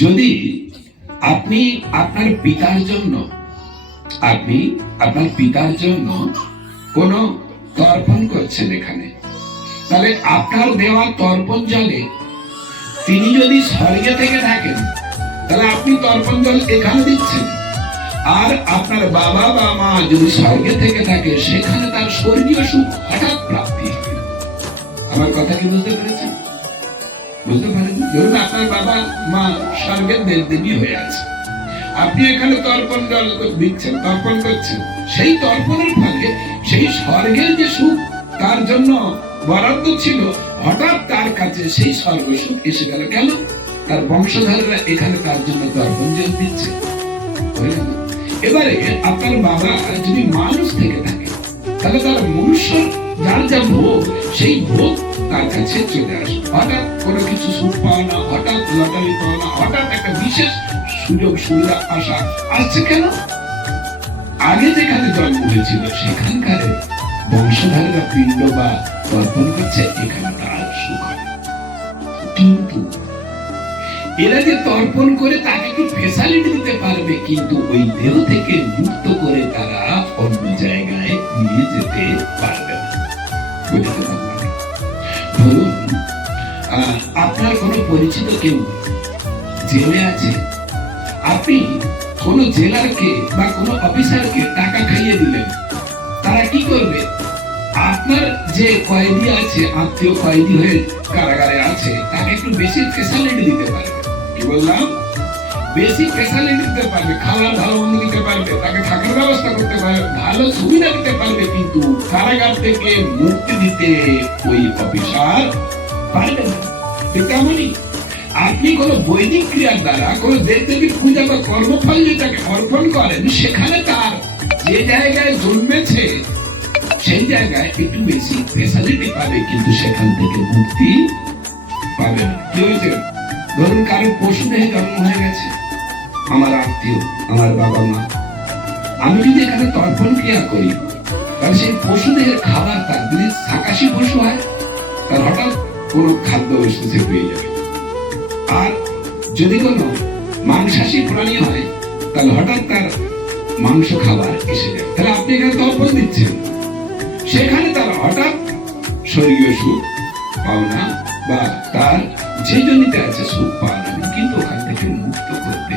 যদি আপনি আপনার পিতার জন্য কোনো তর্পণ করছেন এখানে, তাহলে আপনার দেওয়া তর্পণ জলে তিনি যদি স্বর্গে থেকে থাকেন, তাহলে আপনি তর্পণ জল এখানে দিচ্ছেন। আর আপনার বাবা বা মা যদি স্বর্গে থেকে থাকে, সেখানে তার স্বর্গীয় সুখ হঠাৎ প্রাপ্তি হবে। আমার কথা কি বুঝতে পেরেছেন? বুঝতে পারেন? ধরুন আপনার বাবা মা স্বর্গের দেবদেবী হয়ে আছে, আপনি এখানে তর্পণ জল দিচ্ছেন, তর্পণ করছেন। সেই তর্পণের ফলে সেই স্বর্গের যে সুখ তার জন্য বরাদ্দ ছিল, হঠাৎ তার কাছে সেই স্বর্গ সুখ এসে গেল। কেন? তার বংশধররা এখানে তার জন্য তর্পণ জল দিচ্ছে। এবারে আপনার বাবা যদি মানুষ থেকে থাকে, তাহলে তার মনুষ্য যার যা ভোগ, সেই ভোগ তার কাছে চলে আসে। হঠাৎ কোনো কিছু সুখ পাওয়া না, হঠাৎ লটারি পাওয়া না, হঠাৎ একটা বিশেষ সুযোগ সুবিধা আসছে। কেন? আগে যেখানে জন্ম হয়েছিল সেখানকার বংশধরেরা পিণ্ড বা তর্পণ করছে, এখানে তার সুখ হয়। কিন্তু এরা যে তর্পণ করে তাকে একটু ফেসিলিটি দিতে পারবে, কিন্তু ওই দেহ থেকে মুক্ত করে তারা অন্য জায়গায় নিয়ে যেতে পারবে না। ধরুন আপনার কোনো পরিচিত কেউ জেলে আছে, আপনি কোন জেলারকে বা কোন অফিসারকে টাকা খাইয়ে দিলেন, তারা কি করবে? আপনার যে কয়েদি আছে, আত্মীয় কয়েদি হয়ে কারাগারে আছে, তাকে একটু বেশি ফেসিলিটি দিতে পারবে। কি বললাম? বেশি ফেসিলিটি দিতে পারবে, খাবার ভালো মন্দ দিতে পারবে, তাকে থাকার ব্যবস্থা করতে পারবে, ভালো সুবিধা দিতে পারবে, কিন্তু কারাগার থেকে মুক্তি দিতে ওই অফিসার পারবে না। তেমনই আপনি কোন বৈদিক ক্রিয়ার দ্বারা কোন দেবদেবীর পূজা বা কর্মফল যেটাকে অর্পণ করেন, সেখানে তার যে জায়গায় জন্মেছে সেই জায়গায় একটু বেশি ফেসিলিটি পাবে, কিন্তু সেখান থেকে মুক্তি পাবে না। কি হয়েছে? ধরুন কারো পশু দেহে জন্ম হয়ে গেছে, আমার আত্মীয়, আমার বাবা মা, আমি যদি এখানে তর্পণ ক্রিয়া করি, তাহলে সেই পশু দেহের খাবার, তার যদি শাকাশী পশু হয়, তার হঠাৎ কোনো খাদ্য বস্তু পেয়ে যাবে। আর যদি কোনো মাংসাশী প্রাণী হয়, তাহলে হঠাৎ তার মাংস খাবার এসে যাবে। তাহলে আপনি এখানে তর্পণ দিচ্ছেন, সেখানে তার হঠাৎ স্বর্গীয় সুখ পাওনা বা তার যে জনিতে আছে সুখ পাওনা, কিন্তু ওখান থেকে মুক্ত করতে